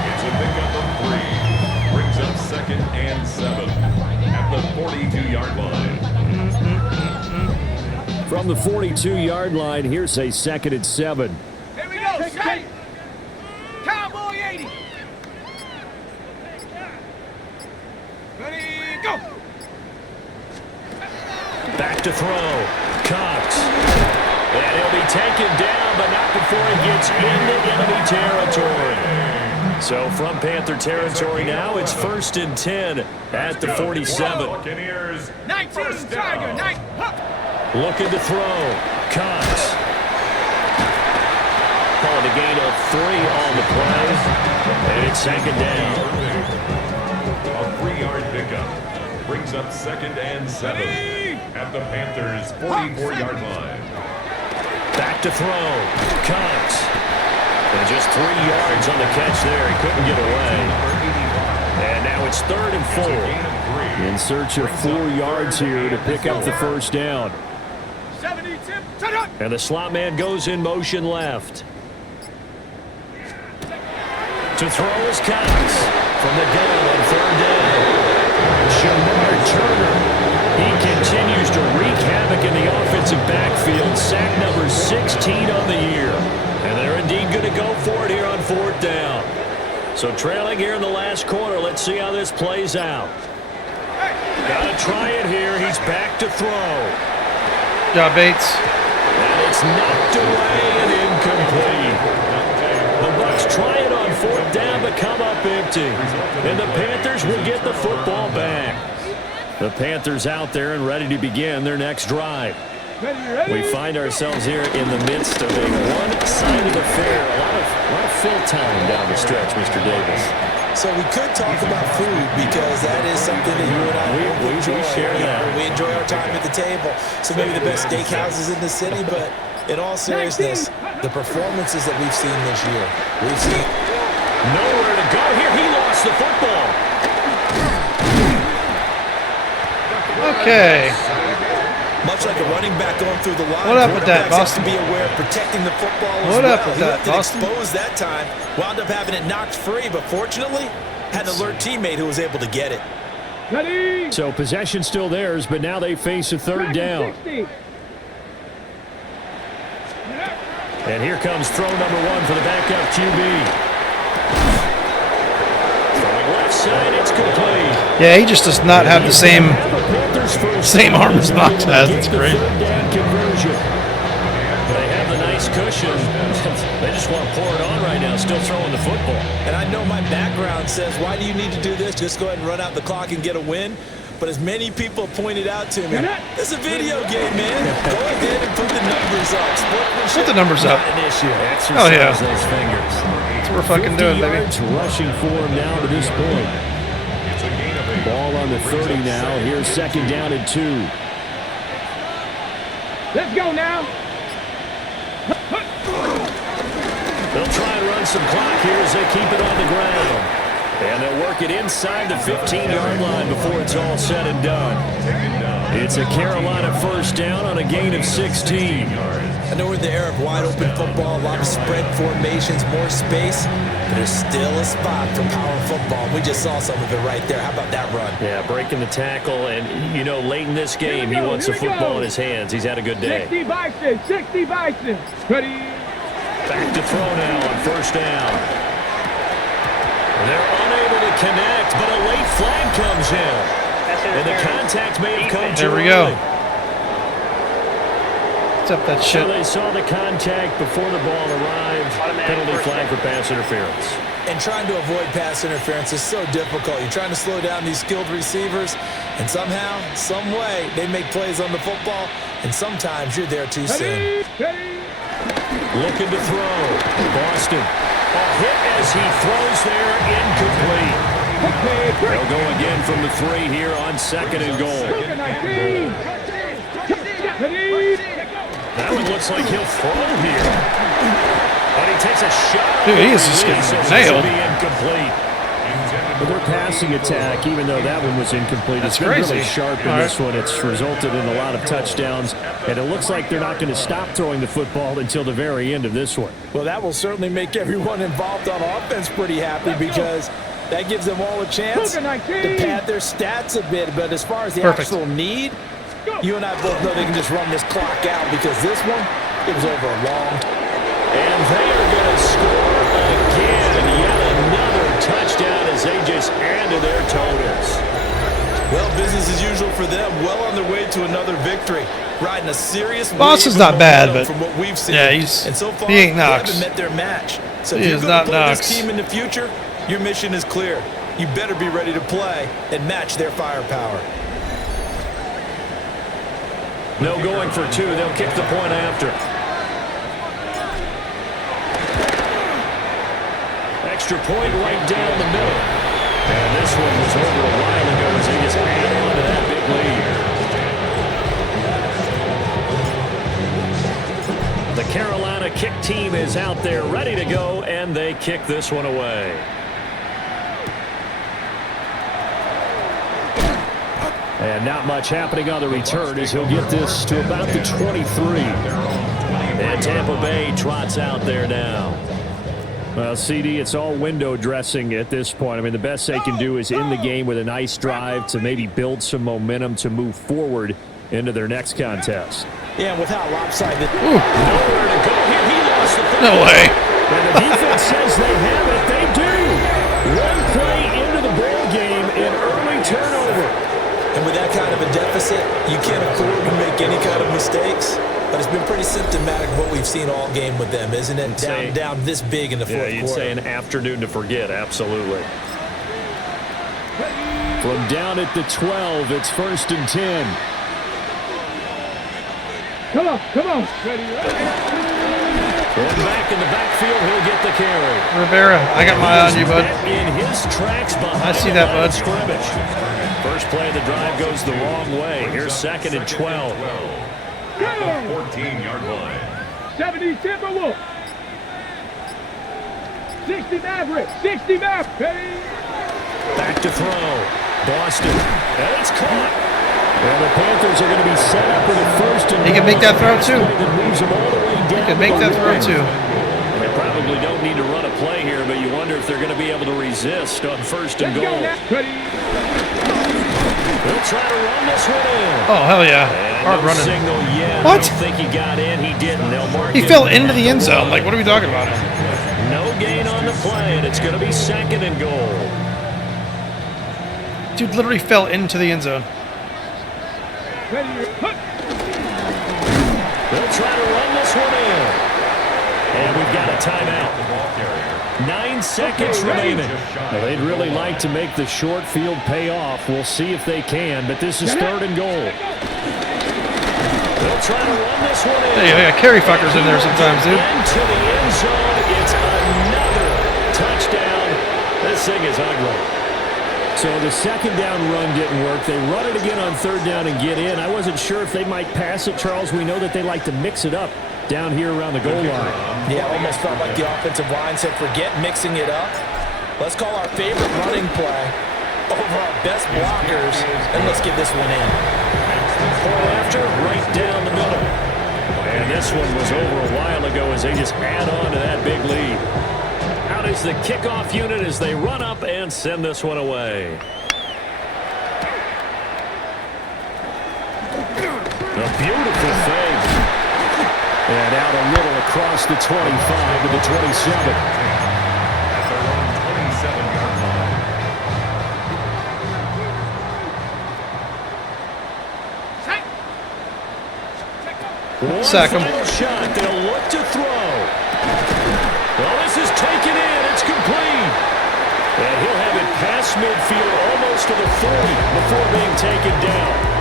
It's a pickup of 3. Brings up 2nd and 7 at the 42-yard line. From the 42-yard line, here's a 2nd and 7. Here we go. Set. Cowboy 80. Ready, go. Back to throw. Cox. And he'll be taken down, but not before he gets into enemy territory. So from Panther territory now, it's 1st and 10 at the 47. 19, Tiger, 9. Looking to throw. Cox. Calling a gain of 3 on the play. And it's 2nd down. A 3-yard pickup. Brings up 2nd and 7 at the Panthers' 44-yard line. Back to throw. Cox. And just 3 yards on the catch there. He couldn't get away. And now it's 3rd and 4. In search of 4 yards here to pick up the 1st down. And the slot man goes in motion left. To throw is Cox. From the gun on 3rd down. Shamar Turner. He continues to wreak havoc in the offensive backfield. Sack number 16 on the year. And they're indeed going to go for it here on 4th down. So trailing here in the last quarter. Let's see how this plays out. Got to try it here. He's back to throw. Good job, Bates. And it's knocked away and incomplete. The Bucs try it on 4th down but come up empty. And the Panthers will get the football back. The Panthers out there and ready to begin their next drive. We find ourselves here in the midst of a one-sided affair. A lot of fill time down the stretch, Mr. Davis. So we could talk about food because that is something that you and I enjoy. We share that. We enjoy our time at the table. So maybe the best steakhouses in the city, but in all seriousness, the performances that we've seen this year, we've seen nowhere to go here. He lost the football. Okay. much like a running back going through the line. What up with that, Boston? Have to be aware of protecting the football as well. What up with that, Boston? Exposed that time, wound up having it knocked free, but fortunately had an alert teammate who was able to get it. Ready. So possession still theirs, but now they face a third down. 60. And here comes throw number one for the backup QB. Throwing left side, it's complete. Yeah, he just does not have the same arm as Knox has. It's great. They have the nice cushion. They just want to pour it on right now, still throwing the football. And I know my background says, why do you need to do this? Just go ahead and run out the clock and get a win. But as many people pointed out to me, this is a video game, man. Go ahead and put the numbers up. Put the numbers up. Not an issue. Oh, yeah. Those fingers. That's what we're fucking doing, baby. Yards rushing for him now to this point. Ball on the 30 now. Here's second down and 2. Let's go now. They'll try and run some clock here as they keep it on the ground. And they'll work it inside the 15-yard line before it's all said and done. It's a Carolina first down on a gain of 16. I know we're in the era of wide-open football, a lot of spread formations, more space, but there's still a spot for power football. We just saw some of it right there. How about that run? Yeah, breaking the tackle, and, you know, late in this game, he wants the football in his hands. He's had a good day. 60 Bison, 60 Bison. Ready? Back to throw now on first down. They're unable to connect, but a late flag comes in. And the contact may have come too early. There we go. What's up that shit? So they saw the contact before the ball arrived. Penalty flag for pass interference. And trying to avoid pass interference is so difficult. You're trying to slow down these skilled receivers, and somehow, some way, they make plays on the football, and sometimes you're there too soon. Looking to throw. Boston. A hit as he throws there, incomplete. They'll go again from the 3 here on second and goal. That one looks like he'll throw here. And he takes a shot. Dude, he is just getting nailed. Incomplete. But their passing attack, even though that one was incomplete, That's it's been crazy. really sharp in this one. It's resulted in a lot of touchdowns, and it looks like they're not going to stop throwing the football until the very end of this one. Well, that will certainly make everyone involved on offense pretty happy because that gives them all a chance to pad their stats a bit. But as far as the actual need, you and I both know they can just run this clock out because this one, it was over a long. And they are going to score again. Yet another touchdown as they just added their totals. Well, business as usual for them. Well on their way to another victory. Riding a serious Boss wave is not of bad, momentum but from what we've seen. yeah, and so far, he ain't they Knox. haven't met their match. So He if you're is going not to play Knox. this team in the future, your mission is clear. You better be ready to play and match their firepower. No going for 2. They'll kick the point after. Extra point right down the middle. And this one was over a while ago as they just add on to that big lead. The Carolina kick team is out there ready to go, and they kick this one away. And not much happening on the return as he'll get this to about the 23. And Tampa Bay trots out there now. Well, CD, it's all window dressing at this point. I mean, the best they can do is end the game with a nice drive to maybe build some momentum to move forward into their next contest. Yeah, and with how lopsided. Nowhere to go here. He lost the football. No way. And the defense says they have it. They do. One play into the ball game, an early turnover. And with that kind of a deficit, you can't afford to make any kind of mistakes. But it's been pretty symptomatic of what we've seen all game with them, isn't it? Down this big in the fourth quarter. You'd say an afternoon to forget, absolutely. From down at the 12, it's 1st and 10. Come on. Going back in the backfield, he'll get the carry. Rivera, I got my eye on you, bud. In his tracks behind I see that, bud. Scrimmage. First play of the drive goes the wrong way. Here's 2nd and 12. At the 14-yard line. 70 Timberwolves. 60 Maverick. 60 Maverick. Back to throw. Boston. And it's caught. Well, the Panthers are going to be set up with a 1st and He can make that throw, too. He can make that throw, too. They probably don't need to run a play here, but you wonder if they're going to be able to resist on 1st and goal. They'll try to run this one in. Oh, hell yeah. Hard No running. signal yet. What? I don't think he got in. He didn't. They'll mark He it. fell into the end zone. Like, what are we talking about? No gain on the play, and it's going to be 2nd and goal. Dude literally fell into the end zone. They'll try to run this one in. And we've got a timeout. 9 seconds remaining. Well, they'd really like to make the short field pay off. We'll see if they can, but this is 3rd and goal. They'll try to run this one in. Hey, yeah, carry fuckers in there sometimes, dude. Into the end zone. It's another touchdown. This thing is ugly. So the 2nd down run didn't work. They run it again on 3rd down and get in. I wasn't sure if they might pass it, Charles. We know that they like to mix it up down here around the goal line. Yeah, almost felt like the offensive line said, forget mixing it up. Let's call our favorite running play over our best blockers, and let's get this one in. Pull after, right down the middle. And this one was over a while ago as they just add on to that big lead. Out is the kickoff unit as they run up and send this one away. A beautiful fake. And out a little across the 25 to the 27. At their own 27-yard line. One Sack him. final shot. They'll look to throw. Well, this is taken in. It's complete. And he'll have it past midfield almost to the 30 before being taken down.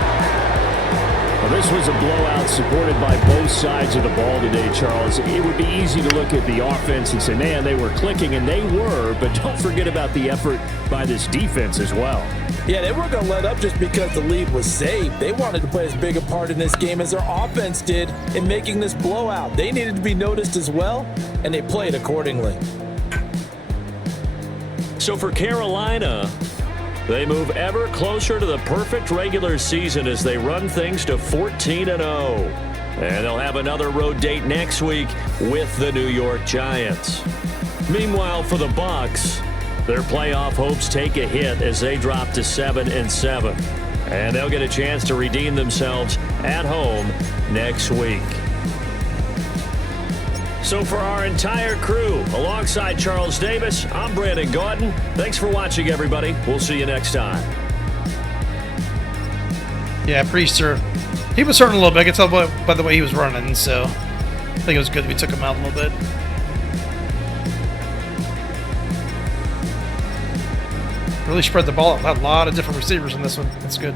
Well, this was a blowout supported by both sides of the ball today, Charles. It would be easy to look at the offense and say, man, they were clicking, and they were, but don't forget about the effort by this defense as well. Yeah, they weren't going to let up just because the lead was saved. They wanted to play as big a part in this game as their offense did in making this blowout. They needed to be noticed as well, and they played accordingly. So for Carolina, they move ever closer to the perfect regular season as they run things to 14-0. And they'll have another road date next week with the New York Giants. Meanwhile, for the Bucs, their playoff hopes take a hit as they drop to 7-7. And they'll get a chance to redeem themselves at home next week. So for our entire crew, alongside Charles Davis, I'm Brandon Gaudin. Thanks for watching, everybody. We'll see you next time. Yeah, pretty sure. He was hurting a little bit. I could tell by the way he was running, so I think it was good we took him out a little bit. Really spread the ball out. Had a lot of different receivers in this one. That's good.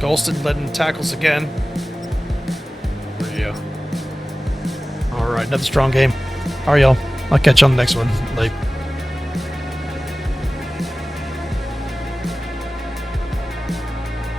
Golston led in tackles again. There you go. All right, another strong game. All right, y'all. I'll catch you on the next one. Later.